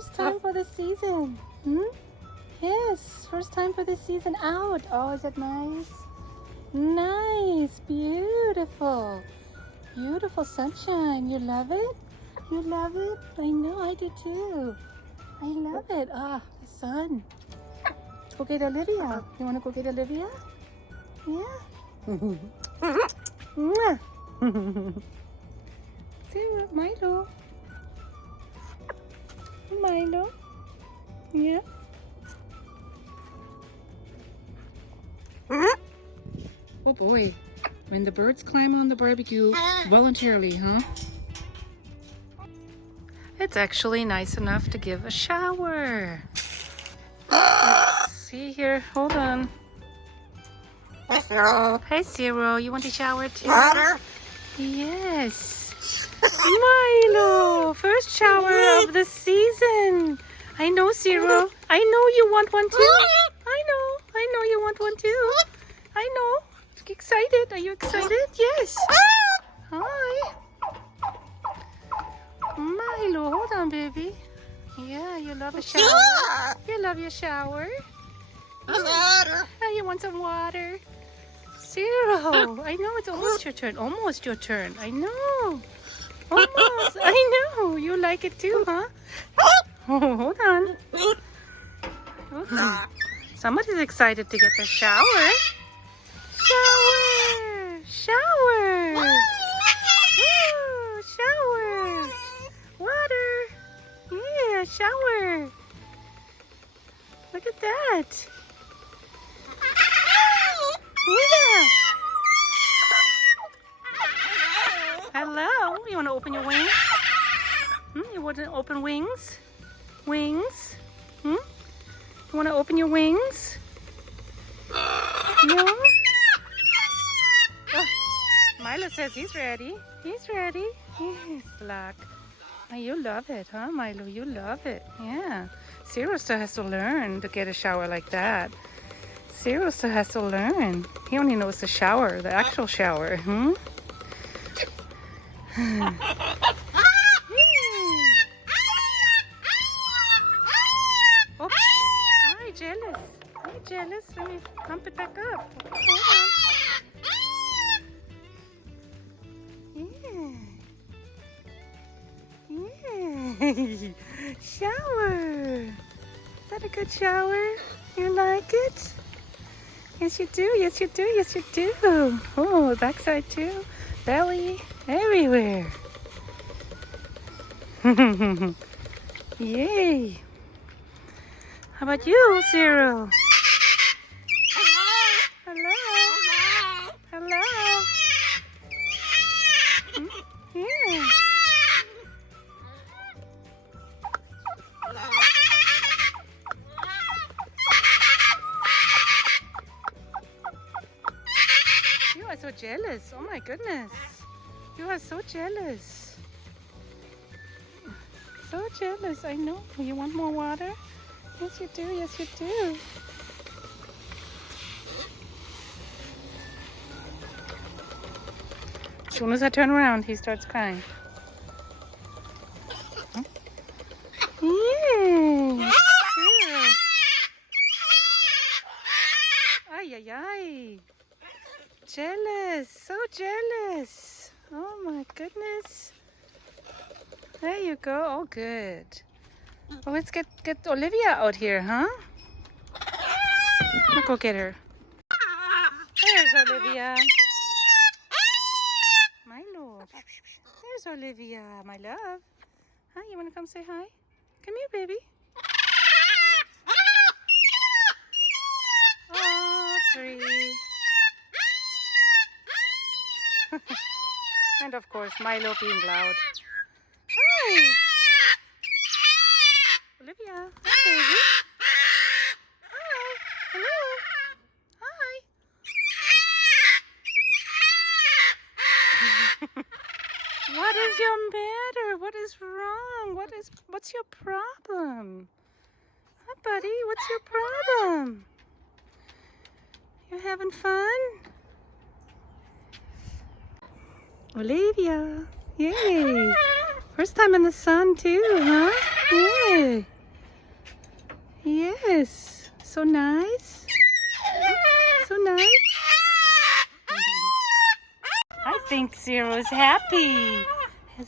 First time for the season. Yes, first time for the season out. Oh, is that nice? Nice, beautiful. Beautiful sunshine. You love it? You love it? I know, I do too. I love it. Ah, the sun. Let's go get Olivia. You want to go get Olivia? Yeah. Mwah. See what, Milo? Milo? Yeah. Oh boy, when the birds climb on the barbecue voluntarily, huh? It's actually nice enough to give a shower. Let's see here, hold on. Hey Zero, you want to shower too? Yes. Milo, first shower of the season. I know, Zero. I know you want one too. I know you want one too. I know. Excited? Are you excited? Yes. Hi. Milo, hold on, baby. Yeah, you love a shower. You love your shower. Water. Oh, you want some water? Zero. I know it's almost your turn. Almost your turn. I know. Almost. I know. You like it too, huh? Oh, hold on. Hold on. Somebody's excited to get the shower. Shower! Shower! Woo! Shower! Water! Yeah, shower! Look at that! Yeah! Hello? You want to open your wings? You want to open wings? Wings? You want to open your wings? No? Milo says he's ready. He's ready. Yes, Black. Oh, you love it, huh, Milo? You love it. Yeah. Zero still has to learn to get a shower like that. Zero still has to learn. He only knows the shower, the actual shower. Oops. Hi, Jealous. Hi, Jealous. Let me pump it back up. Hold on. Yeah. Shower. Is that a good shower? You like it? Yes, you do. Yes, you do. Yes, you do. Oh, backside too. Belly. Everywhere. Yay. How about you, Zero? Hello. Hello. Yeah. You are so jealous. Oh my goodness. You are so jealous. So jealous. I know. You want more water? Yes, you do. Yes, you do. As soon as I turn around, he starts crying. Huh? Yeah. Yeah. Ay, ay, ay. Jealous. So jealous. Oh my goodness. There you go. Oh, good. Well, let's get Olivia out here, huh? I'll go get her. There's Olivia. Milo. There's Olivia, my love. Hi, you want to come say hi? Come here, baby. Oh, 3. And of course, Milo being loud. Hi. Olivia. Hi, baby. Hi. Hello. Hi. What is your matter? What is wrong? What's your problem? Hi, buddy. What's your problem? You having fun? Olivia. Yay. First time in the sun too, huh? Yay. Yes. So nice. So nice. I think Zero's happy.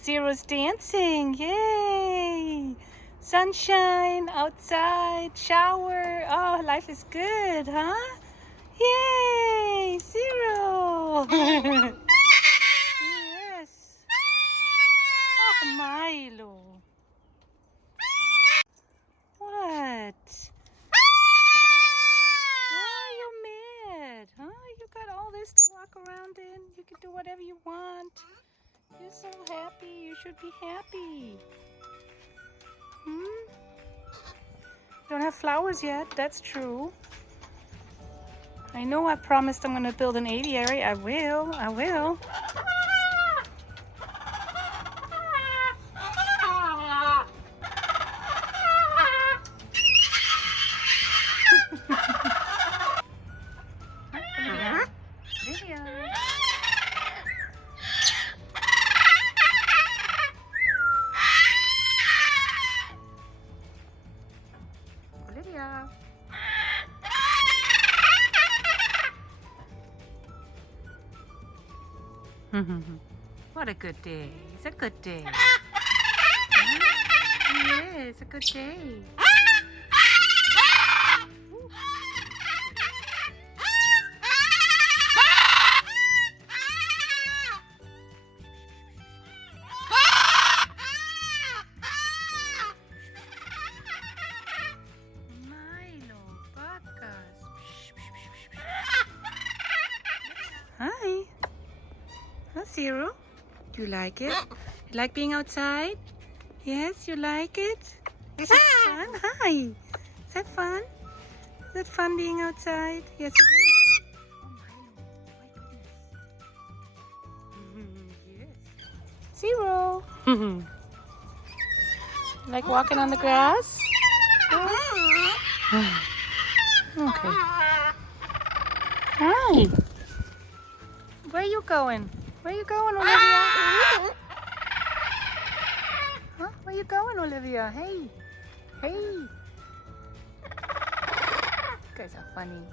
Zero's dancing. Yay. Sunshine, outside, shower. Oh, life is good, huh? Yay, Zero. Yes. Oh, Milo. What? Why are you mad? Huh? You got all this to walk around in. You can do whatever you want. You're so happy. You should be happy. Hmm? Don't have flowers yet. That's true. I know I promised I'm going to build an aviary. I will. I will. Olivia. Olivia. What a good day. It's a good day. Yeah, it's a good day. Milo, Bacchus. Hi. Huh, Zero? Do you like it? You like being outside? Yes, you like it? Is it fun? Hi. Is that fun? Is it fun being outside? Yes, it is. Oh, Milo. My goodness. Yes. Zero. Like walking on the grass? Okay. Hi. Where are you going? Where are you going, Olivia? Huh? Where are you going, Olivia? Hey. Hey. You guys are funny.